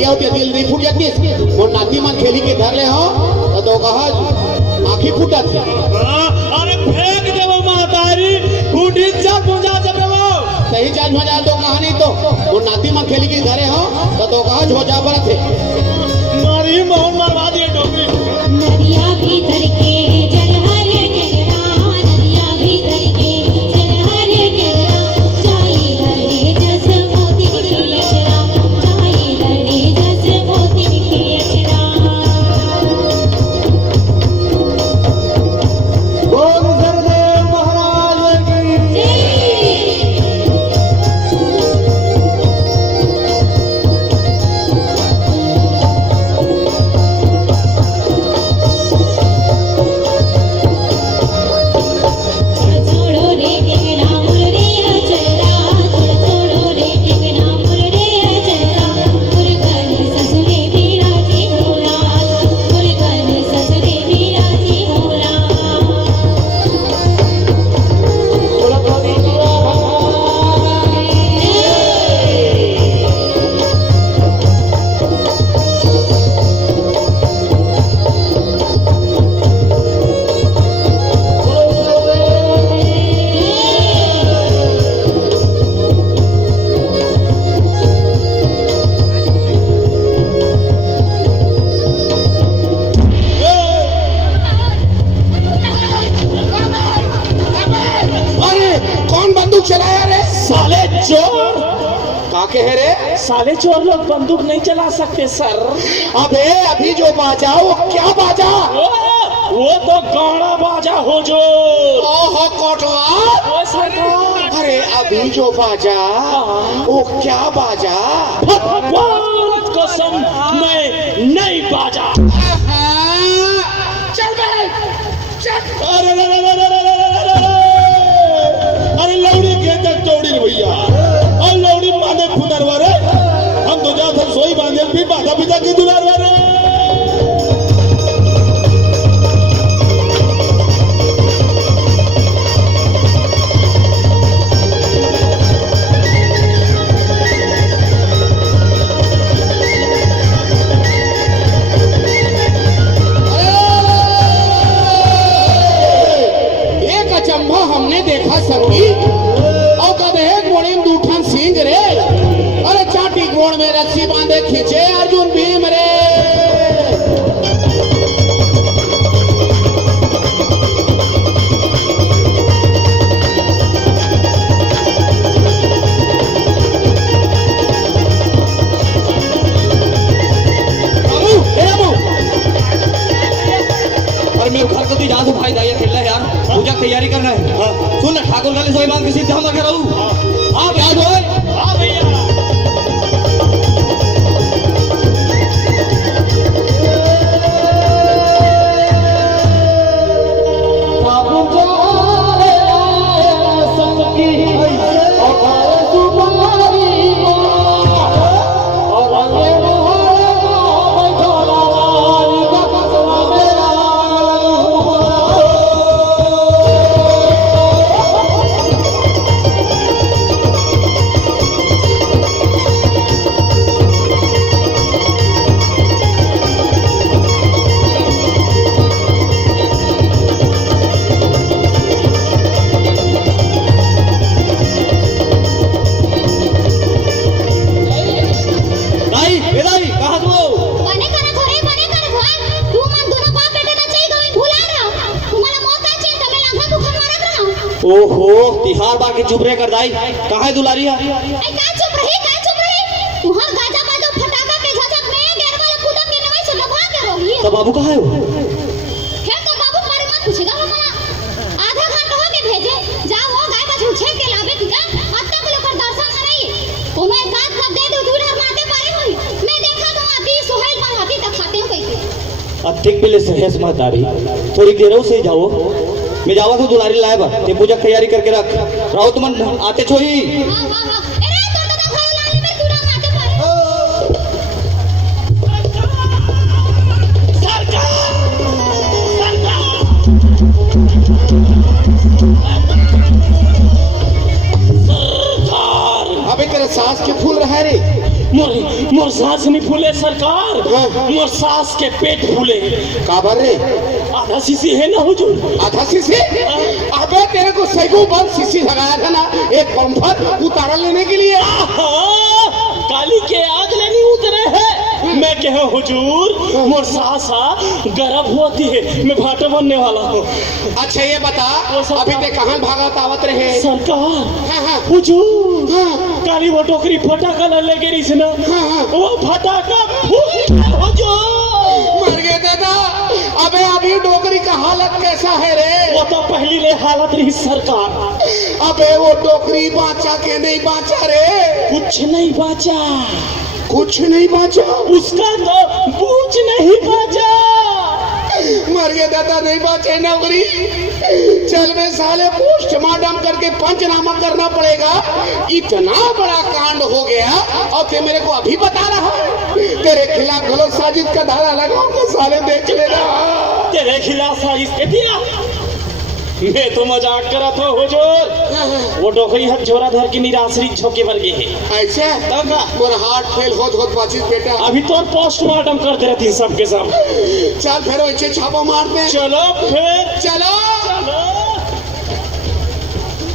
भैया होती दिल नहीं फूट जाती है वो नाती मन खेली के घर ले हो तो कहा आंखी फूटा थी। अरे फेंक दे वो महतारी फूटी जा पूजा जब वो सही चार्ज हो जाए तो कहानी तो वो नाती मन खेली के घरे हो तो कहा हो जा पर थे मारी मोहन मरवा दिए डोंगरी नदिया भीतर के जल हरे केरा नदिया भीतर के जल हरे केरा जाई लड़े जस मोती की अक्षरा जाई लड़े जस मोती की अक्षरा बोल सरदेव महाराज की छोड़ो रे टिकना मुररे अचरा छोड़ो रे टिकना मुररे अचरा मुरगन ससुरे बिराजी होला मुरगन ससुरे बिराजी होला अरे कौन बंदूक चलाया रे साले चोर काके है रे साले चोर लोग बंदूक नहीं चला सकते सर। अबे अभी जो बाजा वो क्या बाजा वो तो गाना बाजा हो जो ओहो कोटवा वो सरकार अरे अभी जो बाजा वो क्या बाजा भगवान कसम मैं नहीं बाजा। चल बे चल अरे अरे लौड़ी के तक तोड़ी भैया और लौड़ी माने खुदरवा रे हम तो जा सब सोई बांधे फिर माता पिता की दुलारवा रे एक अचंभा हमने देखा संगी और कदे गोड़ी में दूठन सिंह रे अरे चाटी गोड़ में रस्सी बांधे खींचे अर्जुन भीम रे बाबू, ए बाबू। और मैं घर को तू जहाँ से भाई जाइए खेलना है यार पूजा की तैयारी करना है। सुन ना ठाकुर गली सोई बांध के सीधे हम रखे रहूं आप याद होए हाँ भैया ओहो तिहार बार के चुप रहे कर दाई कहाँ है दुलारी है का चुप रही तुहर गाजा बाजा फटाका के झटक में गैर वाले कूदा के नवई से लभा के रोगी तो बाबू कहाँ है वो फिर तो बाबू मारे मत पूछेगा हमारा आधा घंटा हो के भेजे जाओ वो गाय बछड़ू छेक के लावे ठीक है अब तक लोग कर दर्शन नहीं कोनो एक आध कब दे दो दूर मारते पारे होई मैं देखा तो आदि सोहेल मंगाती तक खाते हो कैसे अब ठीक पहले सहेस मत आ रही थोड़ी देर से जाओ मैं जावा तो दुलारी लाए बा ते पूजा की तैयारी करके रख राउत मन आते छोई हां अरे तो घर लाली में पूरा मारते पारे अबे तेरे सास के फूल रहा रे मोर सास नहीं फूले सरकार। मोर सास के पेट फूले। काबर रे? आधा सीसी है ना हुजूर। आधा शीशी? अबे तेरे को सैकड़ों बार शीशी लगाया था ना एक बम्फर उतारा लेने के लिए। काली के आग लेनी उतरे है। मैं कह हुजूर मोर सासा गर्भ होती है, मैं भाटा बनने वाला हूँ। अच्छा ये बता अभी ते कहाँ भागत आवत रहे? सरकार हुजूर काली वो टोकरी फटाका ले गई थी ना, वो फटाका हुजूर मर गए दादा। अबे अभी डोकरी का हालत कैसा है रे? वो तो पहली ले हालत रही सरकार। अबे वो डोकरी बाचा के नहीं बाचा रे? कुछ नहीं बाचा। कुछ नहीं बाचा? उसका तो पूछ नहीं बाचा। मर गए दादा, नहीं बाचे नौकरी। चल मैं साले पोस्टमार्टम करके पंचनामा करना पड़ेगा। इतना बड़ा कांड हो गया और ते मेरे को अभी बता रहा है? तेरे खिलाफ गलत साजिश का धारा लगाऊंगा साले, देख लेना। तेरे खिलाफ साजिश के दिया? मैं तो मजाक करा था हुजूर। वो डोकरी हथ झोरा धर की निराश्री झोंके भर गई है। ऐसे मोर हार्ट फेल होत बाचिस बेटा। अभी तो पोस्टमार्टम कर दे रही सबके सब। चल फिर वैसे छापा मारते हैं। चलो फिर चलो।